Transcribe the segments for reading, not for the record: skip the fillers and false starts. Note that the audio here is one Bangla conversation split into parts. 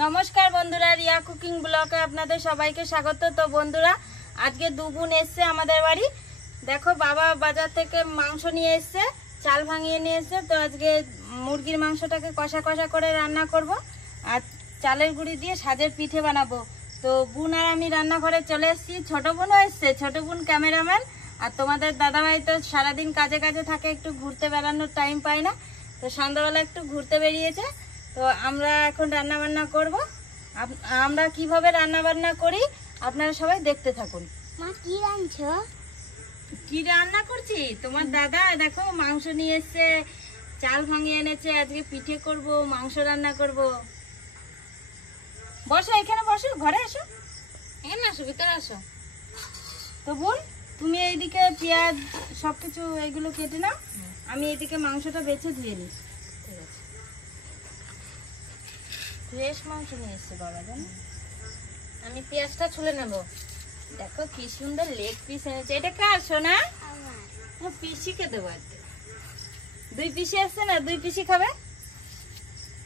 নমস্কার বন্ধুরা, রিয়া কুকিং ব্লগে আপনাদের সবাইকে স্বাগত। তো বন্ধুরা, আজকে দু বোন এসছে আমাদের বাড়ি। দেখো, বাবা বাজার থেকে মাংস নিয়ে এসছে, চাল ভাঙিয়ে নিয়ে এসছে। তো আজকে মুরগির মাংসটাকে কষা কষা করে রান্না করব, আর চালের গুঁড়ি দিয়ে সাজের পিঠে বানাবো। তো বোন আর আমি রান্নাঘরে চলে এসেছি। ছোট বোনও এসছে, ছোট বোন ক্যামেরাম্যান। আর তোমাদের দাদাভাই তো সারাদিন কাজে কাজে থাকে, একটু ঘুরতে বেড়ানোর টাইম পায় না। তো সন্ধ্যাবেলা একটু ঘুরতে বেরিয়েছে। তো আমরা এখন রান্না বান্না করব। আমরা কিভাবে রান্না বান্না করি আপনারা সবাই দেখতে থাকুন। মা কি রাঁধছো? কি রান্না করছি? তোমার দাদা দেখো মাংস নিয়ে এসছে, চাল ভাঙিয়ে এনেছে। আজকে পিঠে করব, মাংস রান্না করব। বসো, এখানে বসো, ঘরে আসো, এখানে আসো, ভিতরে আসো। তো বোন, তুমি এইদিকে পেঁয়াজ সবকিছু এইগুলো কেটে নাও, আমি এইদিকে মাংসটা বেছে ধুয়ে নিই। ঠিক আছে। ফ্রেশ মাংস নিয়ে এসছে বাবা, জানো। আমি পেঁয়াজটা ছুলে নেব। দেখো কি সুন্দর লেগ পিস এনেছে। এটা কার সোনা? পিসিকে দেবো আজকে। 2 পিসি আসছে না, 2 পিসি খাবে?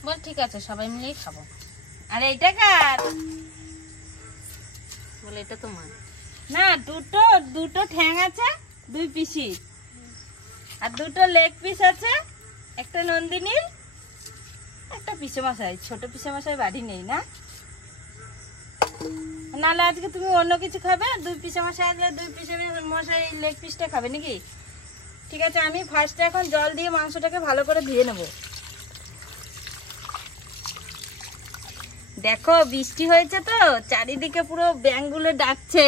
বল ঠিক আছে, সবাই মিলেই খাবো। আর এইটা কার? বলে এটা তোমার না। দুটো ঠ্যাং আছে, 2 পিসি। আর 2টো লেগ পিস আছে, একটা নন্দিনীর, একটা পিসে মশাই। ছোট পিসে মশাই বাড়ি নেই না, নাহলে আজকে তুমি অন্য কিছু খাবে। 2 পিসে মশাই আসলে 2 পিসে মশাই লেগ পিসটা খাবে নাকি? ঠিক আছে, আমি ফার্স্টে এখন জল দিয়ে মাংসটাকে ভালো করে ধুয়ে নেব। দেখো বৃষ্টি হয়েছে তো, চারিদিকে পুরো ব্যাঙগুলো ডাকছে।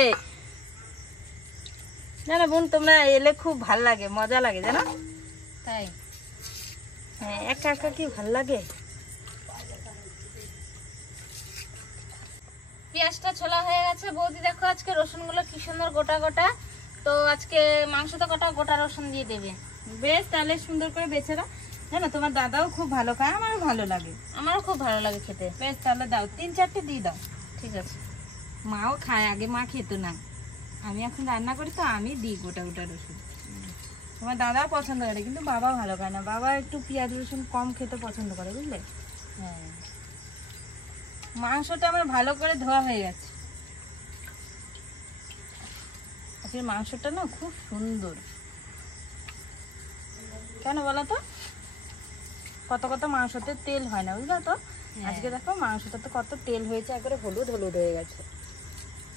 জানো বোন, তোমরা এলে খুব ভাল লাগে, মজা লাগে জানো। তাই হ্যাঁ, একা একা কি ভাল লাগে। পেঁয়াজটা ছোলা হয়ে গেছে। বৌদি দেখো আজকে রসুনগুলো কি সুন্দর গোটা গোটা। তো আজকে মাংসটা গোটা রসুন দিয়ে দেবে। বেশ, তাহলে সুন্দর করে বেছে দাও। জানো তোমার দাদাও খুব ভালো খায়, আমারও ভালো লাগে, আমারও খুব ভালো লাগে খেতে। বেশ, তাহলে দাও, 3-4টে দিয়ে দাও। ঠিক আছে। মাও খায়, আগে মা খেত না, আমি এখন রান্না করি তো আমি দিই গোটা গোটা রসুন। তোমার দাদাও পছন্দ করে, কিন্তু বাবা ভালো খায় না। বাবা একটু পেঁয়াজ রসুন কম খেতে পছন্দ করে, বুঝলে। হ্যাঁ, মাংসটা আমার ভালো করে ধোয়া হয়ে গেছে। আজকে মাংসটা না খুব সুন্দর। কেন বলো তো? কত কত মাংসতে তেল হয় না, বুঝলো তো। আজকে দেখো মাংসটাতে কত তেল হয়েছে, একবারে হলুদ হলুদ হয়ে গেছে।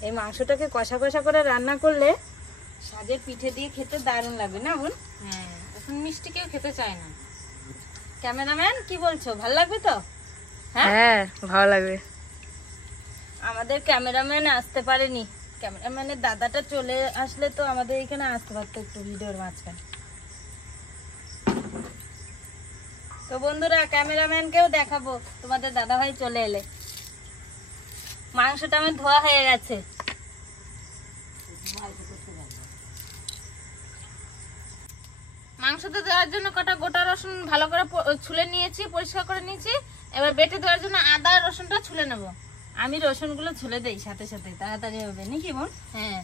এই মাংসটাকে কষা কষা করে রান্না করলে সাজের পিঠে দিয়ে খেতে দারুণ লাগবে না বোন? হ্যাঁ, এখন মিষ্টি কেউ খেতে চায় না। ক্যামেরাম্যান কি বলছো, ভালো লাগবে তো? হ্যাঁ, ভালো লাগবে। আমাদের ক্যামেরাম্যান আসতে পারেনি। ক্যামেরাম্যানের দাদাটা চলে আসলে তো আমাদের এখানে আসতে পারতো একটু ভিডিওর মাঝখানে। তো বন্ধুরা, ক্যামেরাম্যানকেও দেখাবো তোমাদের দাদা ভাই চলে এলে। মাংসটা আমার ধোয়া হয়ে গেছে। মাংসতে দেওয়ার জন্য কটা গোটা রসুন ভালো করে ছুলে নিয়েছি, পরিষ্কার করে নিয়েছি। এবার বেটে দেওয়ার জন্য আদা রসুনটা ছুলে নেব। আমি রসুনগুলো ছুলে দেই সাথে সাথে, তাড়াতাড়ি হবে নাকি বোন? হ্যাঁ,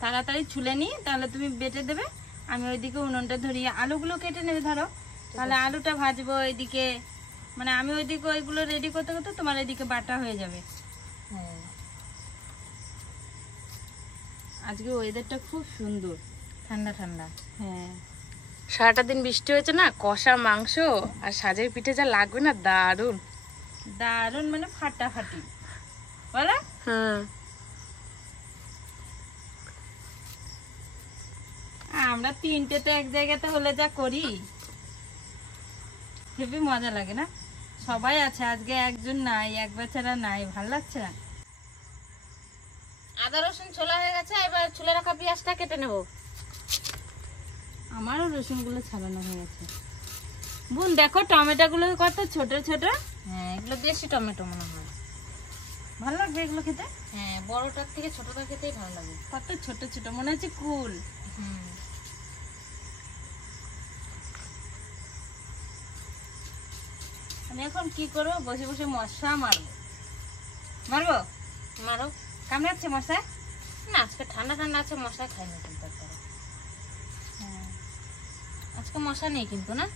তাড়াতাড়ি ছুলে নি, তাহলে তুমি বেটে দেবে। আমি ওইদিকে উনুনটা ধরিয়ে আলুগুলো কেটে নেবে ধরো, তাহলে আলুটা ভাজবো ওইদিকে। মানে আমি ওইদিকে ওইগুলো রেডি করতে করতে তোমার এদিকে বাটা হয়ে যাবে। হ্যাঁ, আজকে ওয়েদারটা খুব সুন্দর, ঠান্ডা ঠান্ডা। হ্যাঁ, সারাটা দিন বৃষ্টি হয়েছে না, কষা মাংস আর সাজের পিঠে যা লাগবে না, দারুন দারুন, মানে ফাটাফাটি বলো। হুম, আমরা 3টেতে এক জায়গাতে হলে যা করি, খুবই মজা লাগে না। সবাই আছে, আজকে একজন নাই, এক বেচারা নাই, ভাল লাগছে না। আদা রসুন ছোলা হয়ে গেছে, এবার ছুলে রাখা পেঁয়াজটা কেটে নেব। আমারও রসুনগুলো ছাড়ানো হয়ে গেছে। বোন দেখো টমেটো গুলো কত ছোট ছোট। হ্যাঁ, এগুলো দেশি টমেটো মনে হয়, ভালো লাগবে এগুলো খেতে। হ্যাঁ, বড়টার থেকে ছোটটা খেতেই ভালো লাগে। কত ছোট ছোট, মনে হচ্ছে কুল। আমি এখন কি করবো, বসে বসে মশা মারবো। মারবো? মারো। কামড়াচ্ছে মশা? না, আজকে ঠান্ডা ঠান্ডা আছে, মশা খাইনি কিন্তু। হ্যাঁ, আজকে মশা নেই কিন্তু না।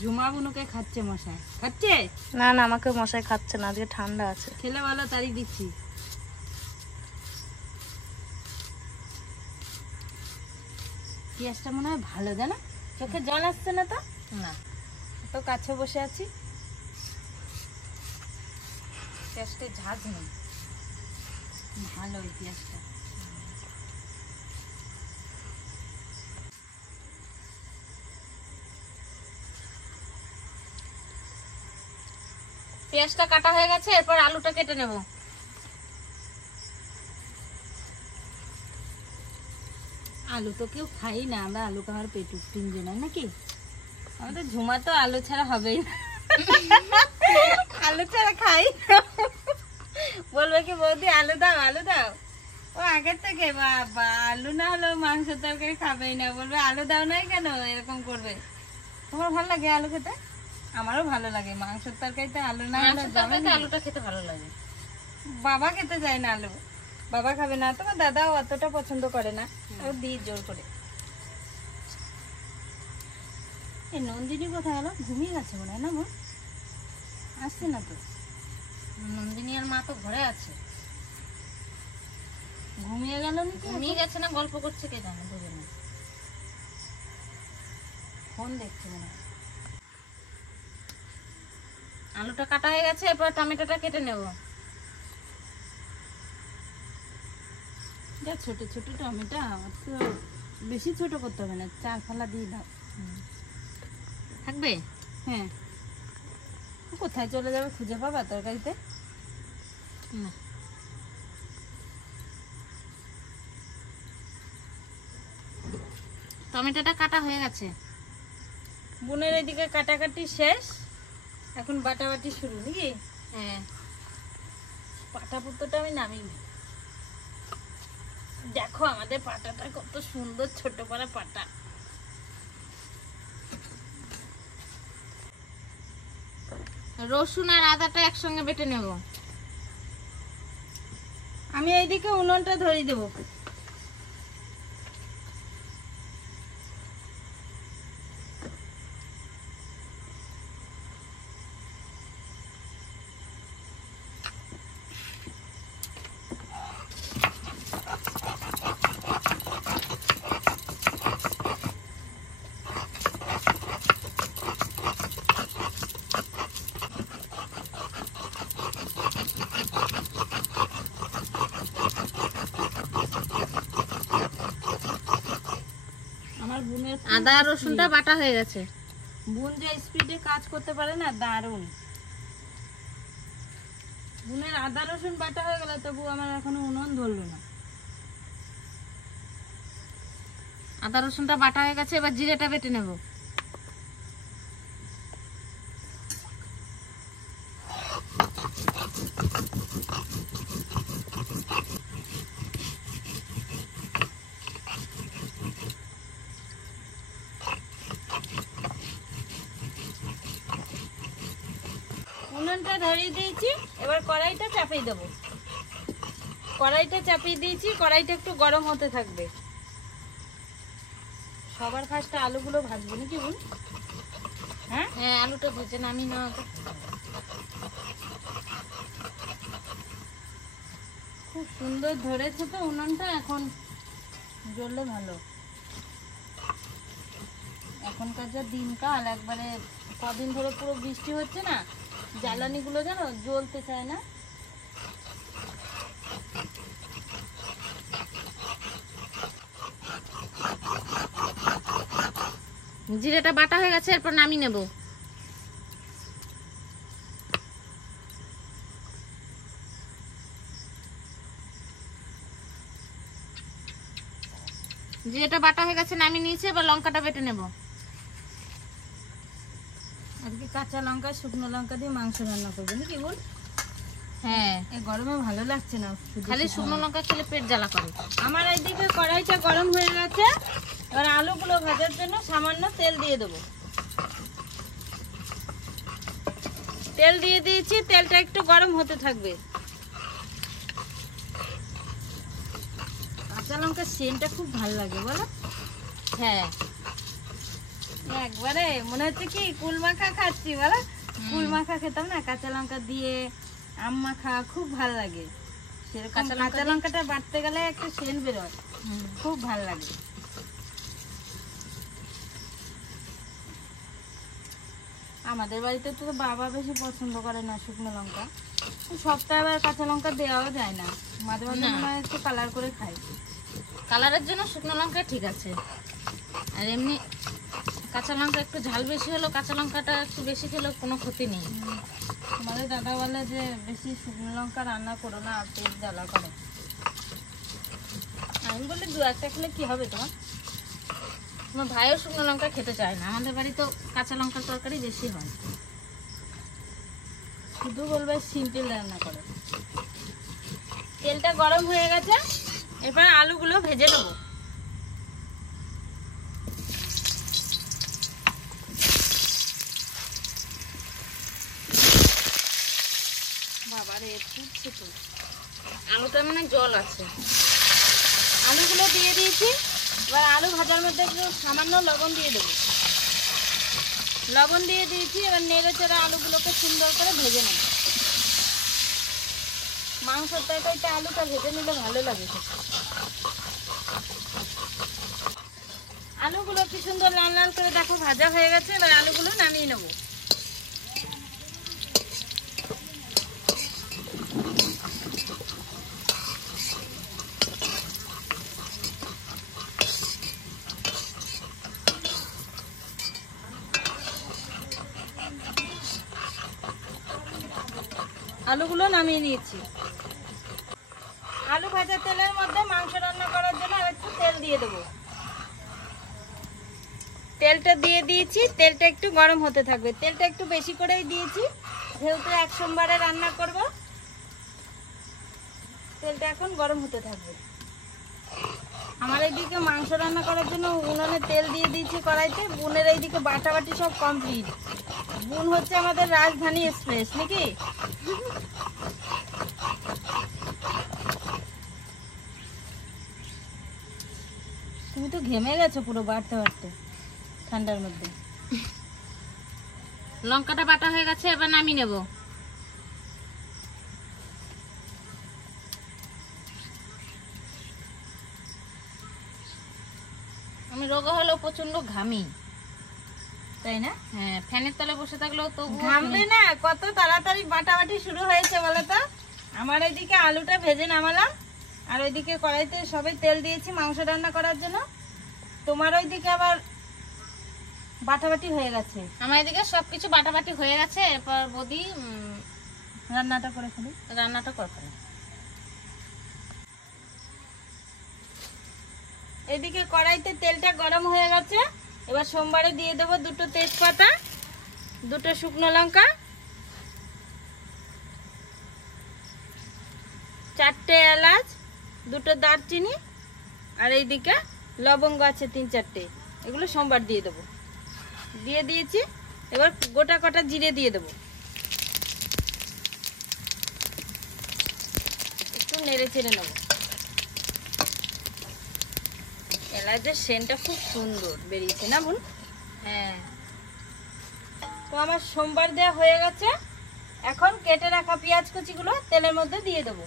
ঝুমা বুনুকে খাচ্ছে মশাই, খাচ্ছে না না, আমাকে মশাই খাচ্ছে না, আজকে ঠান্ডা আছে। খেলে ভালো, তারিখ দিচ্ছি। পেঁয়াজটা মনে হয় ভালো, জানো চোখে জল আসছে না তো? না, তো কাছে বসে আছি, পেঁয়াজটা ঝাঁজ নেই, ভালো ওই পেঁয়াজটা। পেঁয়াজটা কাটা হয়ে গেছে, এরপর আলুটা কেটে নেব। আলু তো কেউ খাই না আমরা, আলু খাওয়ার পেটুক তিনজনে নাকি? আমাদের ঝুমা তো আলু ছাড়া হবেই না, আলু ছাড়া খাই না। বলবে কি বৌদি আলু দাও, আলু দাও। ও আগের থেকে বাবা আলু না হলেও মাংস তরকারি খাবেই না, বলবে আলু দাও নাই কেন, এরকম করবে। তোমার ভালো লাগে আলু খেতে? আমারও ভালো লাগে, মাংসের তরকারিতে আলু না হলে যাবে না। আলুটা খেতে ভালো লাগে। বাবা খেতে চায় না আলু, বাবা খাবে না, তোমার দাদাও অতটা পছন্দ করে না, ও দিই জোর করে। এই নন্দিনী কোথায় গেল? ঘুমিয়ে গেছে মনে হয় না, মা আসছে না তো। নন্দিনী আর মা তো ঘরে আছে, ঘুমিয়ে গেল নাকি? ঘুমিয়ে গেছে না গল্প করছে, কে জানে, বুঝে না, ফোন দেখছে মনে হয়। আলুটা কাটা হয়ে গেছে, এরপর টমেটোটা কেটে নেব। ছোট ছোট টমেটো, তো বেশি ছোট করতে হবে না, 4 ফালা দিয়ে দাও, থাকবে। হ্যাঁ, কোথায় চলে যাবে খুঁজে পাবা তরকারিতে? না, টমেটোটা কাটা হয়ে গেছে, বোনের এদিকে কাটাকাটি শেষ, এখন বাটাবাটি শুরু নাকি? হ্যাঁ, পাটা পুত্রটা আমি নামিয়ে নিই। দেখো আমাদের পাটাটা কত সুন্দর, ছোট পাড়া পাটা। রসুন আর আদাটা একসঙ্গে বেটে নেব। আমি এইদিকে উনুনটা ধরিয়ে দেবো। আদা রসুনটা বাটা হয়ে গেছে। বোন যে স্পিডে কাজ করতে পারে না, দারুণ। বোনের আদা রসুন বাটা হয়ে গেল, তবু আমার এখনো উনুন ধরলো না। আদা রসুনটা বাটা হয়ে গেছে, এবার জিরেটা বেটে নেব। উনুনটা ধরিয়ে দিয়েছি, এবার কড়াইটা চাপিয়ে দেবো। কড়াইটা চাপিয়ে দিয়েছি, কড়াইটা একটু গরম হতে থাকবে। সবার ফার্স্টে আলুগুলো ভাজবো নাকি বোন? হ্যাঁ হ্যাঁ, আলুটা ভেজে নামিয়ে নেওয়া। খুব সুন্দর ধরেছে তো উনুনটা, এখন জ্বললে ভালো। এখনকার যা দিনকাল, একবারে কদিন ধরে পুরো বৃষ্টি হচ্ছে না, জ্বালানিগুলো জানো জ্বলতে চায় না। জিরেটা বাটা হয়ে গেছে, এরপর নামিয়ে নেব। জিরেটা বাটা হয়ে গেছে, নামিয়ে নিয়েছি, এবার লঙ্কাটা বেটে নেব। আজকে কাঁচা লঙ্কা শুকনো লঙ্কা দিয়ে মাংস রান্না করবে নাকি বল? হ্যাঁ, এই গরমে ভালো লাগছে না, খালি শুকনো লঙ্কা খেলে পেট জ্বালা করে। আমার এইদিকে কড়াইটা গরম হয়ে গেছে, এবার আলুগুলো ভাজার জন্য সামান্য তেল দিয়ে দেবো। তেল দিয়ে দিয়েছি, তেলটা একটু গরম হতে থাকবে। কাঁচা লঙ্কার সেন্টটা খুব ভালো লাগে বলো? হ্যাঁ, একবারে মনে হচ্ছে কি কুল মাখা খাচ্ছি বলো। কুল মাখা খেতাম না কাঁচা লঙ্কা দিয়ে, আম মাখা খুব ভালো লাগে। সেরকম কাঁচা লঙ্কাটা বাটতে গেলে একটা সেন্ট বেরোয়, খুব ভালো লাগে। আমাদের বাড়িতে তো বাবা বেশি পছন্দ করে না শুকনো লঙ্কা, সপ্তাহে আবার কাঁচা লঙ্কা দেওয়াও যায় না, মাঝে মাঝে মনে হয় একটু কালার করে খাই। কালারের জন্য শুকনো লঙ্কা ঠিক আছে, আর এমনি কাঁচা লঙ্কা একটু ঝাল বেশি হলো, কাঁচা লঙ্কাটা একটু বেশি খেলেও কোনো ক্ষতি নেই। আমাদের দাদা বলে যে বেশি শুকনো লঙ্কা রান্না করো না, পেট জ্বালা করে। আমি বলি 2-1টা খেলে কি হবে তোমার? আমার ভাইও শুকনো লঙ্কা খেতে চায় না, আমাদের বাড়ি তো কাঁচা লঙ্কার তরকারি বেশি হয়। শুধু বলবে সিম্পল রান্না করো। তেলটা গরম হয়ে গেছে, এবার আলুগুলো ভেজে নেবো। বাবারে ফুটছে তো, আলুটা মানে জল আছে। আলুগুলো দিয়ে দিয়েছি। এবার আলু ভাজার মধ্যে একটু সামান্য লবণ দিয়ে দেবো। লবণ দিয়ে দিয়েছি, এবার নেড়ে চেড়ে আলুগুলোকে সুন্দর করে ভেজে নেব। মাংসের তরকারিতে আলুটা ভেজে নিলে ভালো লাগে। আলুগুলো কি সুন্দর লাল লাল করে দেখো ভাজা হয়ে গেছে। এবার আলুগুলো নামিয়ে নেব। আলুগুলো নামিয়ে নিয়েছি। আলু ভাজা তেলের মধ্যে মাংস রান্না করার জন্য একটু তেল দিয়ে দেবো। তেলটা দিয়ে দিয়েছি, তেলটা একটু গরম হতে থাকবে। তেলটা একটু বেশি করেই দিয়েছি, যেহেতু 1 সোমবারে রান্না করব। তেলটা এখন গরম হতে থাকবে। আমার এইদিকে মাংস রান্না করার জন্য উনুনে তেল দিয়ে দিয়েছি কড়াইতে। বোনের এইদিকে বাটাবাটি সব কমপ্লিট। বোন হচ্ছে আমাদের রাজধানী এক্সপ্রেস নাকি। তুমি তো ঘেমে গেছো পুরো বাড়তে বাড়তে ঠান্ডার মধ্যে। লঙ্কাটা বাটা হয়ে গেছে, এবার নামিয়ে নেব। আমি রোগা হলেও প্রচন্ড ঘামি, তাই না? হ্যাঁ, ফ্যানের তলে বসে থাকলেও তো ঘামবে না। কত তাড়াতাড়ি বাটাবাটি শুরু হয়েছে বলো তো। আমার এইদিকে আলুটা ভেজে নামালাম, আর ওইদিকে কড়াইতে সবাই তেল দিয়েছি মাংস রান্না করার জন্য। তোমার ওইদিকে আবার বাটাবাটি হয়ে গেছে। আমার এদিকে সবকিছু বাটাবাটি হয়ে গেছে। এরপর বৌদি রান্নাটা করে ফেলি। রান্নাটা করে ফেলে। এদিকে কড়াইতে তেলটা গরম হয়ে গেছে। এবার সোমবারে দিয়ে দেবো 2টো তেজপাতা, 2টো শুকনো লঙ্কা, 4টে এলাচ, 2টো দারচিনি, আর এইদিকে লবঙ্গ আছে 3-4টে। এগুলো সোমবার দিয়ে দেবো। দিয়ে দিয়েছি। এবার গোটা কটা জিরে দিয়ে দেবো। একটু নেড়ে চেড়ে নেবো। এলাচের সেন্টটা খুব সুন্দর বেরিয়েছে না বোন? হ্যাঁ। তো আমার সোমবার দেওয়া হয়ে গেছে। এখন কেটে রাখা পেঁয়াজ কুচিগুলো তেলের মধ্যে দিয়ে দেবো।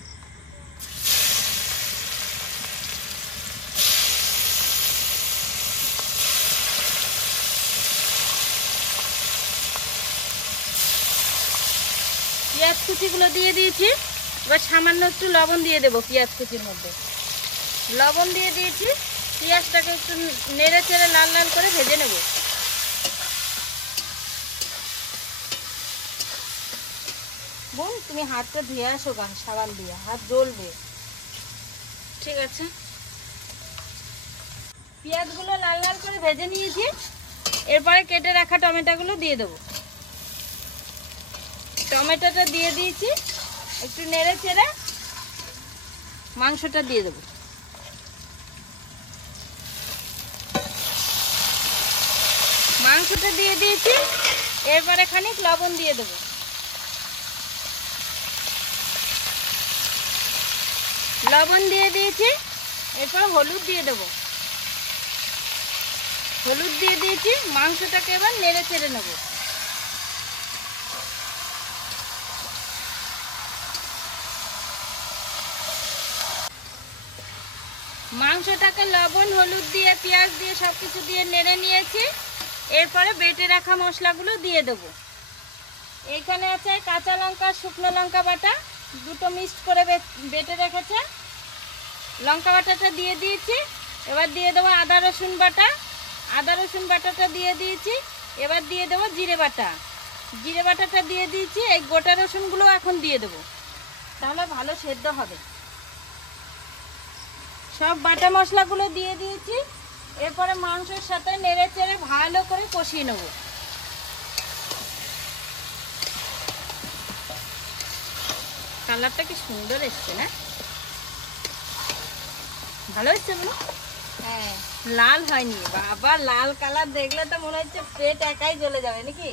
পেঁয়াজ কুচিগুলো দিয়ে দিয়েছি। এবার সামান্য একটু লবণ দিয়ে দেবো পেঁয়াজ কুচির মধ্যে। লবণ দিয়ে দিয়েছি। পেঁয়াজটাকে একটু নেড়ে চেড়ে লাল লাল করে ভেজে নেব। বোন তুমি হাতটা ধুয়ে আসো গান সাবান দিয়ে, হাত জ্বলবে। ঠিক আছে। পেঁয়াজগুলো লাল লাল করে ভেজে নিয়েছি। এরপরে কেটে রাখা টমেটোগুলো দিয়ে দেবো। টমেটোটা দিয়ে দিয়েছি। একটু নেড়ে চেড়ে মাংসটা দিয়ে দেবো। মাংসটা দিয়ে দিয়েছি। এরপরে খানিক লবণ দিয়ে দেবো। লবণ দিয়ে দিয়েছি। এরপর হলুদ দিয়ে দেবো। হলুদ দিয়ে দিয়েছি। মাংসটাকে এবার নেড়ে চেড়ে নেব। মাংসটাকে লবণ হলুদ দিয়ে পেঁয়াজ দিয়ে সবকিছু দিয়ে নেড়ে নিয়েছি। এরপরে বেটে রাখা মশলাগুলো দিয়ে দেব। এখানে আছে কাঁচা লঙ্কা শুকনো লঙ্কা বাটা, দুটো মিক্সড করে বেটে রেখেছে। লঙ্কা বাটাটা দিয়ে দিয়েছি। এবার দিয়ে দেবো আদা রসুন বাটা। আদা রসুন বাটাটা দিয়ে দিয়েছি। এবার দিয়ে দেবো জিরে বাটা। জিরে বাটাটা দিয়ে দিয়েছি। এই গোটা রসুনগুলো এখন দিয়ে দেবো, তাহলে ভালো সেদ্ধ হবে। সব বাটা মশলাগুলো দিয়ে দিয়েছি। এরপরে মাংসের সাথে নেড়ে চেড়ে ভালো করে কষিয়ে নেব। কালারটা কি সুন্দর এসছে না? ভালো হচ্ছে বলো? হ্যাঁ, লাল হয়নি বাবা। লাল কালার দেখলে তো মনে হচ্ছে পেট একাই জ্বলে যাবে নাকি।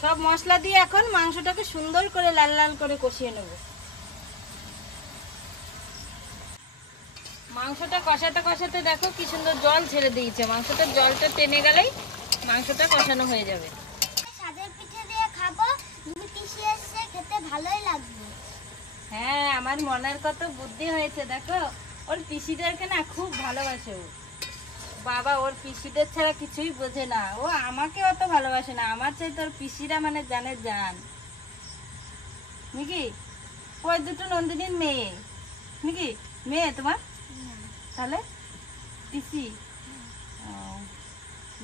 সব মশলা দিয়ে এখন মাংসটাকে সুন্দর করে লাল লাল করে কষিয়ে নেব। মাংসটা কষাতে কষাতে দেখো কি সুন্দর জল ছেড়ে দিয়েছে। মাংসটা জলটা টেনে গেলেই মাংসটা কষানো হয়ে যাবে। সাদের পিঠে দিয়ে খাবো, তুমি পিষে এসে খেতে ভালোই লাগবে। হ্যাঁ, আমার মনের কত বুদ্ধি হয়েছে দেখো। ওর পিসিদেরকে না খুব ভালোবাসে ও। বাবা ওর পিসিদের ছাড়া কিছুই বোঝে না। ও আমাকে অত ভালোবাসে না, আমার চাই তোর পিসিরা মানে জানে জান নাকি। ওই দুটো নন্দিনীর মেয়ে নাকি? মেয়ে তোমার? তাহলে পিসি?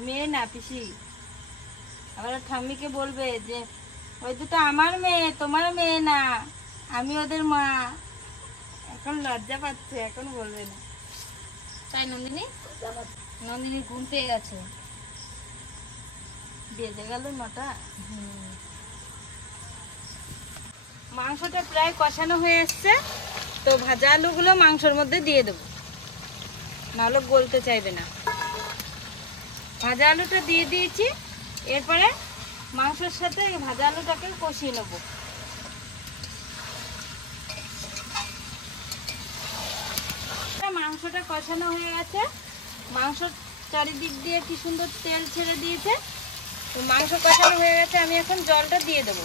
মেয়ে না পিসি। আবার ঠাম্মিকে বলবে যে ওই দুটো আমার মেয়ে, তোমার মেয়ে না, আমি ওদের মা। এখন লজ্জা পাচ্ছে, এখন বলবে না। তাই নন্দিনী? নন্দিনী ঘুম পেয়ে গেছে। বেজে গেল 9টা। মাংসটা প্রায় কষানো হয়ে এসছে, তো ভাজা আলুগুলো মাংসের মধ্যে দিয়ে দেবো, নাহলে গলতে চাইবে না। ভাজা আলুটা দিয়ে দিয়েছি। এরপরে মাংসের সাথে ভাজা আলুটাকে কষিয়ে নেব। মাংসটা কষানো হয়ে গেছে। মাংস চারিদিক দিয়ে কি সুন্দর তেল ছেড়ে দিয়েছে। তো মাংস কষানো হয়ে গেছে, আমি এখন জলটা দিয়ে দেবো।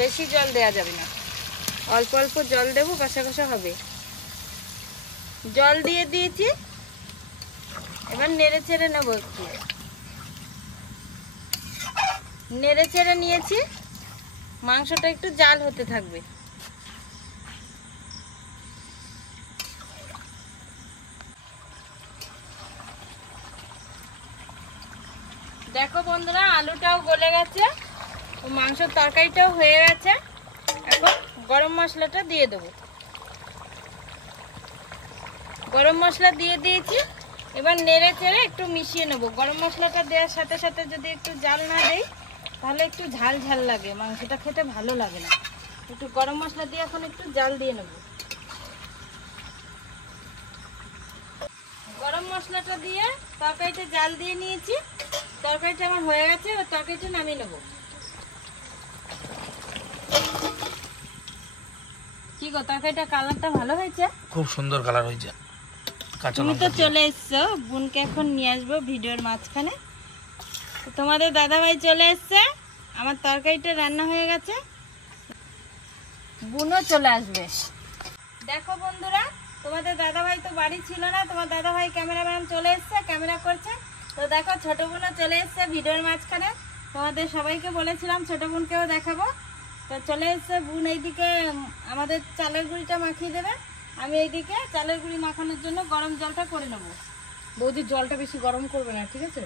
বেশি জল দেওয়া যাবে না, অল্প অল্প জল দেবো, কষা কষা হবে। জল দিয়ে দিয়েছি। এবার নেড়ে চেড়ে নেবো। একটু নেড়ে চেড়ে নিয়েছি। মাংসটা একটু জাল হতে থাকবে। দেখো বন্ধুরা, আলুটাও গলে গেছে, মাংসের তরকারিটাও হয়ে গেছে। এখন গরম মশলাটা দিয়ে দেবো। গরম মশলা দিয়ে দিয়েছি। এবার নেড়ে চেড়ে একটু মিশিয়ে নেব। গরম মশলাটা দেওয়ার সাথে সাথে যদি একটু জাল না দেই তাহলে একটু ঝাল ঝাল লাগে, মাংসটা খেতে ভালো লাগে না। একটু গরম মশলা দিয়ে এখন একটু জাল দিয়ে নেব। গরম মশলাটা দিয়ে তরকারিতে জাল দিয়ে নিয়েছি। তরকারিটা আমার হয়ে গেছে, এবার তরকারিটা নামিয়ে নেব। কি গো, তরকারিটা কালারটা ভালো হয়েছে? খুব সুন্দর কালার হয়েছে। তুমি তো চলে এসছো, বোনকে এখন নিয়ে আসবো ভিডিওর মাঝখানে। তোমাদের দাদাভাই চলে এসছে, আমার তরকারিটা রান্না হয়ে গেছে, বোনও চলে আসবে। দেখো বন্ধুরা, তোমাদের দাদাভাই তো বাড়ি ছিল না, তোমার দাদাভাই ক্যামেরাম্যান চলে এসছে, ক্যামেরা করছে। তো দেখো ছোট বোনও চলে এসছে ভিডিওর মাঝখানে। তোমাদের সবাইকে বলেছিলাম ছোট বোনকেও দেখাবো, তো চলে এসছে। বোন এইদিকে আমাদের চালের গুঁড়িটা মাখিয়ে দেবে, আমি এইদিকে চালের গুঁড়ি মাখানোর জন্য গরম জলটা করে নেবো। বৌদি জলটা বেশি গরম করবে না, ঠিক আছে?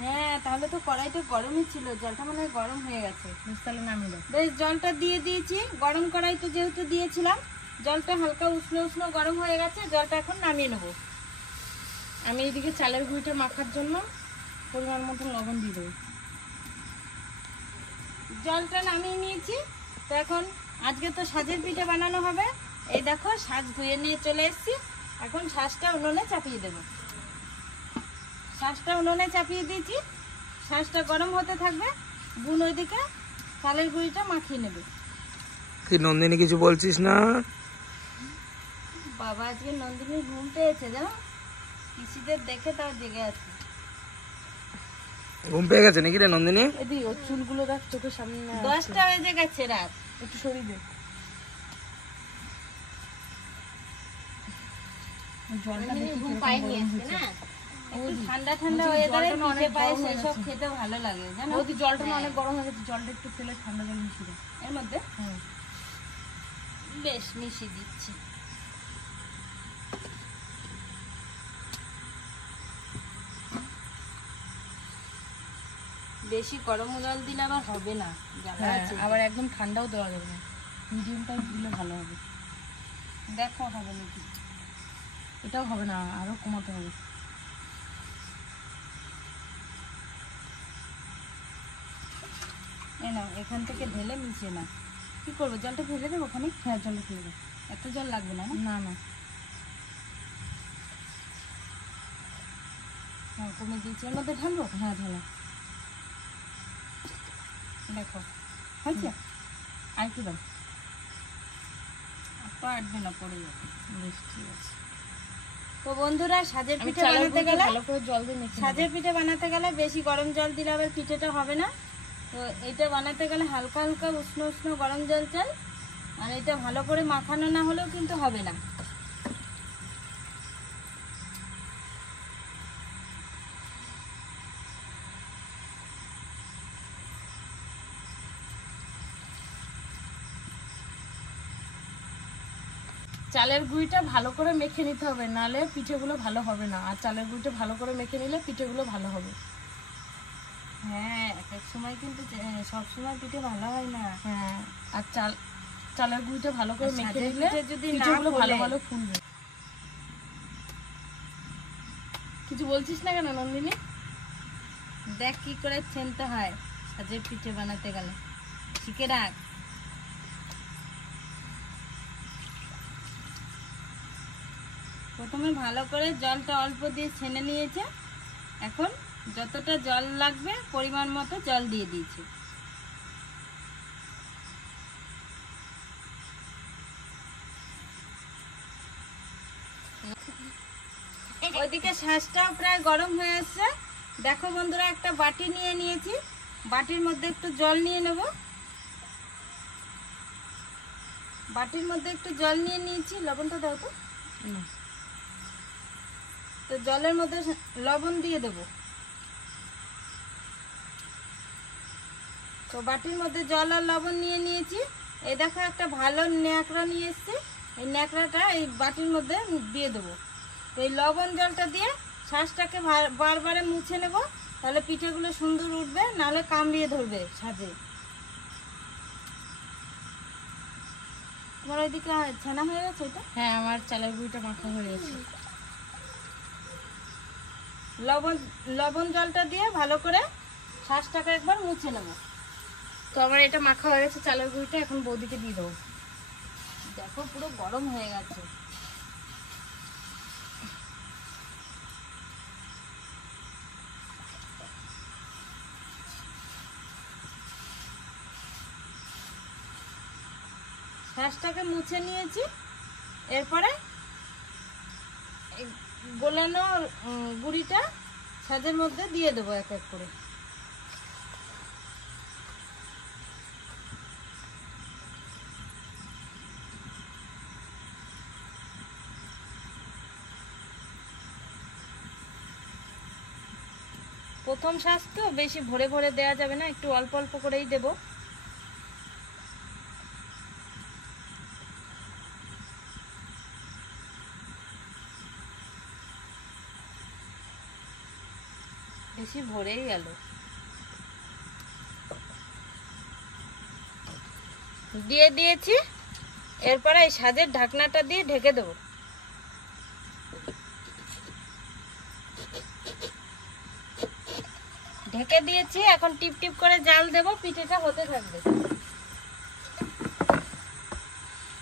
হ্যাঁ, তাহলে তো কড়াইটা গরমই ছিল, জলটা মনে হয় গরম হয়ে গেছে। তাহলে নামিয়ে দাও। বেশ, জলটা দিয়ে দিয়েছি। গরম কড়াইতে যেহেতু দিয়েছিলাম, জলটা হালকা উষ্ণ উষ্ণ গরম হয়ে গেছে। জলটা এখন নামিয়ে নেবো। আমি এইদিকে চালের গুঁড়িটা মাখার জন্য পরিমাণ মতো লবণ দিয়ে দেবো। জলটা নামিয়ে নিয়েছি। তো এখন আজকে তো সাজের পিঠে বানানো হবে। এই দেখো সাজ ধুয়ে নিয়ে চলে এসেছি। এখন শাঁসটা উনুনে চাপিয়ে দেবো। শাঁসটা উনুনে চাপিয়ে দিয়েছি। শাঁসটা গরম হতে থাকবে। বোন ওইদিকে চালের গুঁড়িটা মাখিয়ে নেবে। কি নন্দিনী, কিছু বলছিস না? বাবা আজকে নন্দিনী ঘুম পেয়েছে জানো, পিসিদের দেখে তাও জেগে আছে। ঘুম পেয়ে গেছে নাকি রে নন্দিনী? এদি ওর চুলগুলো দেখ চোখের সামনে 10টা বেজে গেছে রাত। একটু সরিয়ে দে। জলটা দেখি ঘুম পাইনি আজকে না, একটু ঠান্ডা ঠান্ডা ওয়েদারে পিঠে পায়েস এসব খেতে ভালো লাগে জানো। ওদি জলটা না অনেক গরম হয়ে গেছে, জলটা একটু ফেলে ঠান্ডা জল মিশিয়ে দে। এর মধ্যে হ্যাঁ বেশ মিশিয়ে দিচ্ছি। বেশি গরম জল দিলে আবার হবে না, জ্বালা হ্যাঁ আছে। আবার একদম ঠান্ডাও দেওয়া যাবে না, মিডিয়ামটাই দিলে ভালো হবে। দেখো হবে নাকি। এটাও হবে না, আরো কমাতে হবে। এই নাও এখান থেকে ঢেলে মিশিয়ে না। কি করবো, জলটা ফেলে দেবো ওখানে? হ্যাঁ জলটা ফেলে দে। এত জল লাগবে না না? না না হ্যাঁ কমে দিয়েছি, এর মধ্যে ঢালবো। হ্যাঁ ঢালা। দেখো হয়েছে, আর কি দাও? পারবে না, পড়ে যাবে। বেশ ঠিক আছে। তো বন্ধুরা সাজের আমি পিঠে চালের বানাতে গুঁড়োটা গেলে ভালো করে জল দিয়ে মেখে নেব। সাজের পিঠে বানাতে গেলে বেশি গরম জল দিলে আবার পিঠেটা হবে না। তো এটা বানাতে গেলে হালকা হালকা উষ্ণ উষ্ণ গরম জল চাই, আর এটা ভালো করে মাখানো না হলেও কিন্তু হবে না। চালের গুঁড়িটা ভালো করে মেখে নিতে হবে, নাহলে পিঠেগুলো ভালো হবে না। আর চালের গুঁড়িটা ভালো করে মেখে নিলে পিঠেগুলো ভালো হবে। হ্যাঁ এক এক সময় কিন্তু সব সময় পিঠে ভালো হয় না। হ্যাঁ আর চালের গুঁড়িটা ভালো করে আর মেখে সাজের নিলে পিঠে যদি না পিঠেগুলো ভালো ফোলে- ভালো ফুলবে। কিছু বলছিস না কেন নন্দিনী? দেখ কি করে ছেনতে হয় সাজের পিঠে বানাতে গেলে, শিখে রাখ। প্রথমে ভালো করে জলটা অল্প দিয়ে ছেনে নিয়েছে, এখন যতটা জল লাগবে পরিমাণ মতো জল দিয়ে দিয়েছে। ওইদিকে শাঁসটাও প্রায় গরম হয়ে আসছে। দেখো বন্ধুরা একটা বাটি নিয়ে নিয়েছি, বাটির মধ্যে একটু জল নিয়ে নেব। বাটির মধ্যে একটু জল নিয়ে নিয়েছি, লবণটা দাও তো। তো জলের মধ্যে লবণ দিয়ে দেব। তো বাটির মধ্যে জল আর লবণ নিয়ে নিয়েছি। এই দেখো একটা ভালো ন্যাকড়া নিয়ে এসেছি, এই ন্যাকড়াটা এই বাটির মধ্যে দিয়ে দেবো। তো এই লবণ জলটা দিয়ে শাঁসটাকে বারবারে মুছে নেব, তাহলে পিঠেগুলো সুন্দর উঠবে, নাহলে কামড়িয়ে ধরবে সাজে। তোমার ওইদিকে ছানা হয়ে গেছে এটা? হ্যাঁ আমার চালের গুঁড়িটা মাখা হয়ে গেছে। লবণ জলটা দিয়ে ভালো করে শাঁসটাকে একবার মুছে নেব। তো আমার এটা মাখা হয়ে গেছে চালের গুঁড়িটা, এখন বৌদিকে দিয়ে দেবো। দেখো পুরো গরম হয়ে গেছে। শাঁসটাকে মুছে নিয়েছি, এরপরে এই গোলানো গুঁড়িটা সাজের মধ্যে দিয়ে দেবো এক এক করে। প্রথম শাঁস তো বেশি ভরে ভরে দেওয়া যাবে না, একটু অল্প অল্প করেই দেব। বেশি ভরেই গেল। দিয়ে দিয়েছি, এরপরে এই সাজের ঢাকনাটা দিয়ে ঢেকে দেবো। ঢেকে দিয়েছি, এখন টিপ টিপ করে জাল দেব, পিঠেটা হতে থাকবে।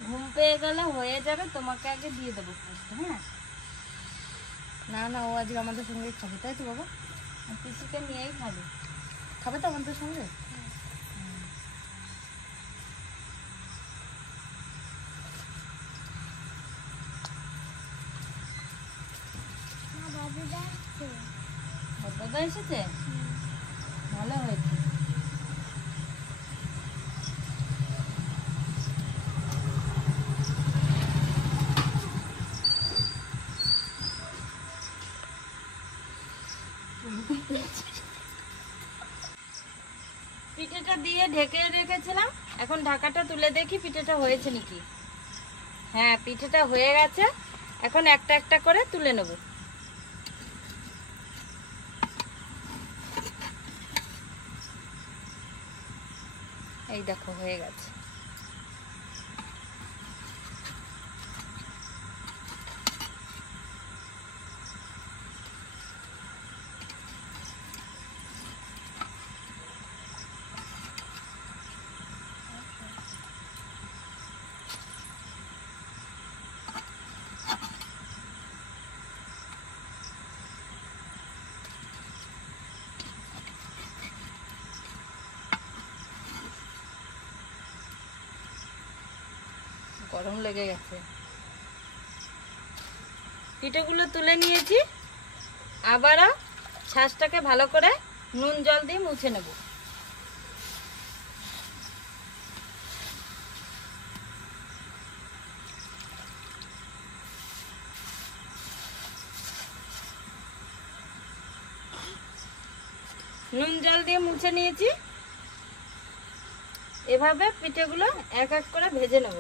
ঘুম পেয়ে গেলে হয়ে যাবে, তোমাকে আগে দিয়ে দেবো ফার্স্টে। হ্যাঁ না না ও আজকে আমাদের সঙ্গে খাবে, তাই তো বাবা? আর পিসিকে নিয়েই খাবে। খাবে তো আমাদের সঙ্গে? দাদুদা আছে। ওর দাদা এসেছে, ভালো হয়েছে। পিঠেটা দিয়ে ঢেকে রেখেছিলাম, এখন ঢাকাটা তুলে দেখি পিঠেটা হয়েছে নাকি। হ্যাঁ, পিঠেটা হয়ে গেছে। এখন একটা একটা করে তুলে নেব। এই দেখো হয়ে গেছে। গরম লেগে গেছে। পিঠেগুলো তুলে নিয়েছি, আবারও ছাঁচটাকে ভালো করে নুন জল দিয়ে মুছে নেব। নুন জল দিয়ে মুছে নিয়েছি। এভাবে পিঠেগুলো এক এক করে ভেজে নেব।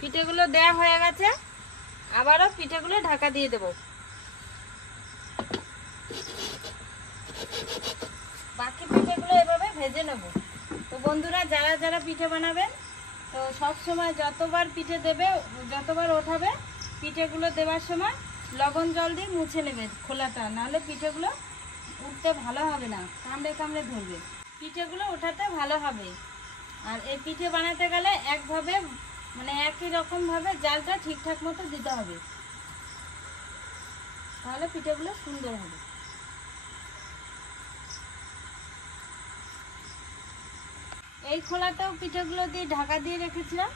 পিঠেগুলো দেয়া হয়ে গেছে, আবারও পিঠেগুলো ঢাকা দিয়ে দেব। বাকি পিঠেগুলো এভাবে ভেজে নেব। তো বন্ধুরা, যারা যারা পিঠে বানাবেন, তো সব সময় যতবার পিঠে দেবে, যতবার ওঠাবে, পিঠেগুলো দেওয়ার সময় লবণ জল দিয়ে মুছে নেবে খোলাটা, নাহলে পিঠেগুলো উঠতে ভালো হবে না, কামড়ে কামড়ে ধরবে। পিঠেগুলো ওঠাতে ভালো হবে। আর এই পিঠে বানাতে গেলে একভাবে, মানে একই রকম ভাবে জালটা ঠিকঠাক মতো দিতে হবে, তাহলে পিঠেগুলো সুন্দর হবে। এই খোলাটাও পিঠেগুলো দিয়ে ঢাকা দিয়ে রেখেছিলাম,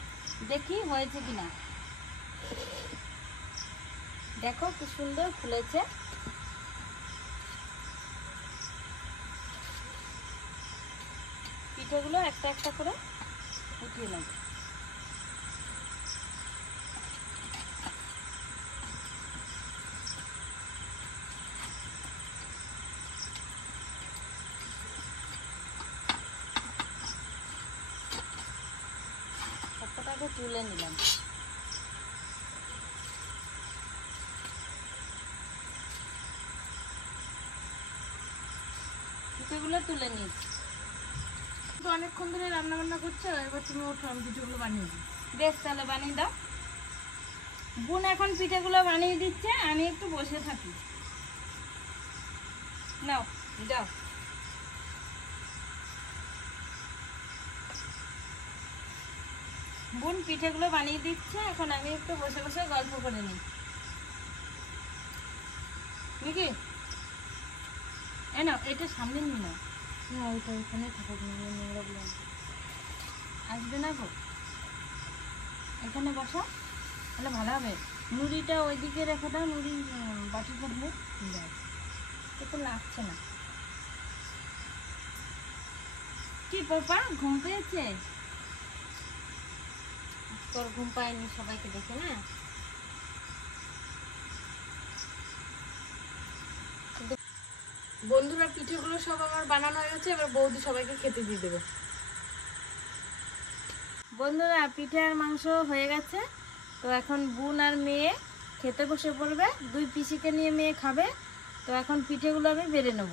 দেখি হয়েছে কিনা। দেখো কি সুন্দর ফুলেছে। পিঠেগুলো একটা একটা করে উঠিয়ে নেব। সবটাকে তুলে নিলাম। পিঠেগুলো তুলে নিয়েছি। অনেকক্ষণ ধরে রান্না বান্না করছো, এবার তুমি ওঠো, আমি পিঠেগুলো বানিয়ে দিই। বেশ, তাহলে বানিয়ে দাও। বোন এখন পিঠেগুলো বানিয়ে দিচ্ছে, আমি একটু বসে থাকি। নাও দাও। বোন পিঠেগুলো বানিয়ে দিচ্ছে, এখন আমি একটু বসে বসে গল্প করে নিই নাকি। নাও, এটা সামনে নিয়ে নাও। না, ওইটা ওইখানে থাকুক, নোংরাগুলো আসবে না গো। এখানে বসা, তাহলে ভালো হবে। নুড়িটা ওইদিকে রেখে দাও, নুড়ি বাটিটা দিয়ে দাও, তো লাগছে না। কি পাপা, ঘুম পেয়েছে? তোর ঘুম পায়নি, সবাইকে দেখে না। বন্ধুরা, পিঠেগুলো সব আমার বানানো হয়ে গেছে, এবার বৌদি সবাইকে খেতে দিয়ে দেবে। বন্ধুরা, পিঠে আর মাংস হয়ে গেছে, তো এখন বোন আর মেয়ে খেতে বসে পড়বে। দুই পিসিকে নিয়ে মেয়ে খাবে। তো এখন পিঠেগুলো আমি বেড়ে নেব।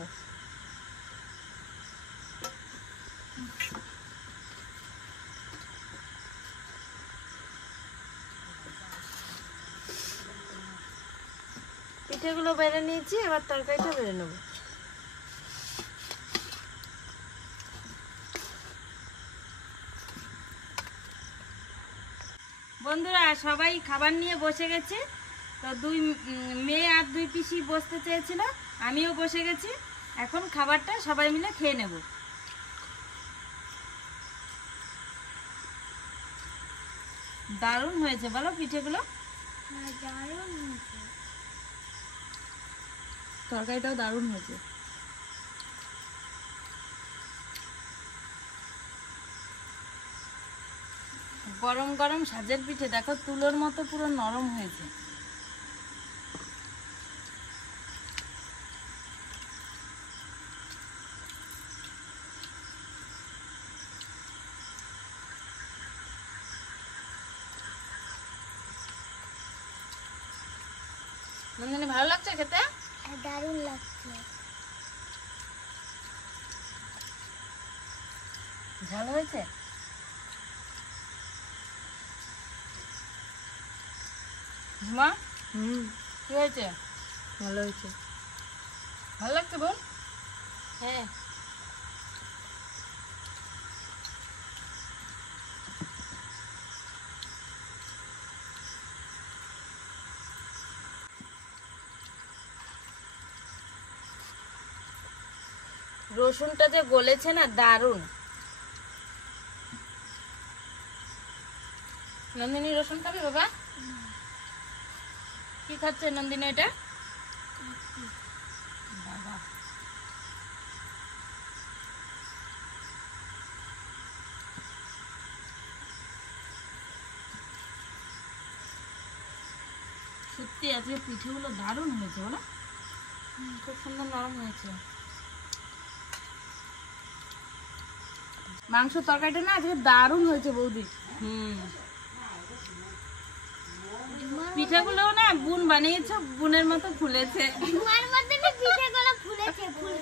পিঠেগুলো বেড়ে নিয়েছি, এবার তরকারিটা বেড়ে নেব। বন্ধুরা, সবাই খাবার নিয়ে বসে গেছে। তো মেয়ে আর দুই পিসি বসতে চেয়েছিল, আমিও বসে গেছি। এখন খাবারটা সবাই মিলে খেয়ে নেব। দারুণ হয়েছে বলো পিঠেগুলো। দারুণ হয়েছে। তরকারিটাও দারুণ হয়েছে। গরম গরম সাজের পিঠে দেখো তুলোর মতো পুরো নরম হয়েছে। নন্দিনী ভালো লাগছে খেতে? দারুণ লাগছে। ঝাল হয়েছে? মা কি হয়েছে? ভালো হয়েছে। ভালো লাগছে বোন? হ্যাঁ। রসুনটা যে গলেছে না দারুণ। নন্দিনী রসুন খাবি বাবা? কি খাচ্ছে নন্দিনী এটা? সত্যি আজকে পিঠেগুলো দারুণ হয়েছে বলো, খুব সুন্দর নরম হয়েছে। মাংস তরকারিটা না আজকে দারুণ হয়েছে বৌদি। পিঠাগুলো না বোন বানিয়েছে, বোনের মতো ফুলেছে। তোমার মধ্যে পিঠেগুলো ফুলেছে ফুল